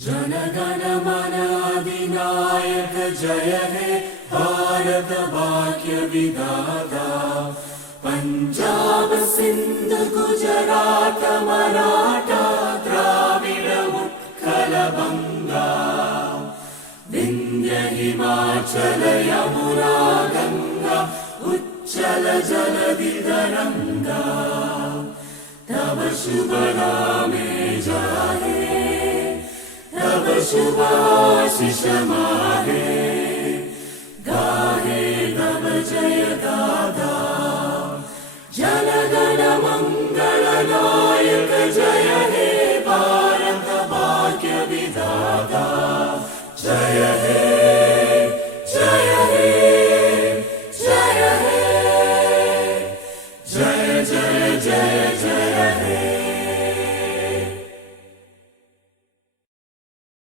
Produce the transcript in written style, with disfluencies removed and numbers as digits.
जनगण मन अधिनायक जय हे भारत भाग्य विधाता। पंजाब सिंध गुजरात मराठा द्राविड उत्कल बंगा, विंध्य हिमाचल यमुना गंगा उच्चल जलधि तरंगा। तव शुभ नामे जाहे, तव शुभ आशीष माहे, गाहे तव जय गाथा। जनगण मंगल नायक जय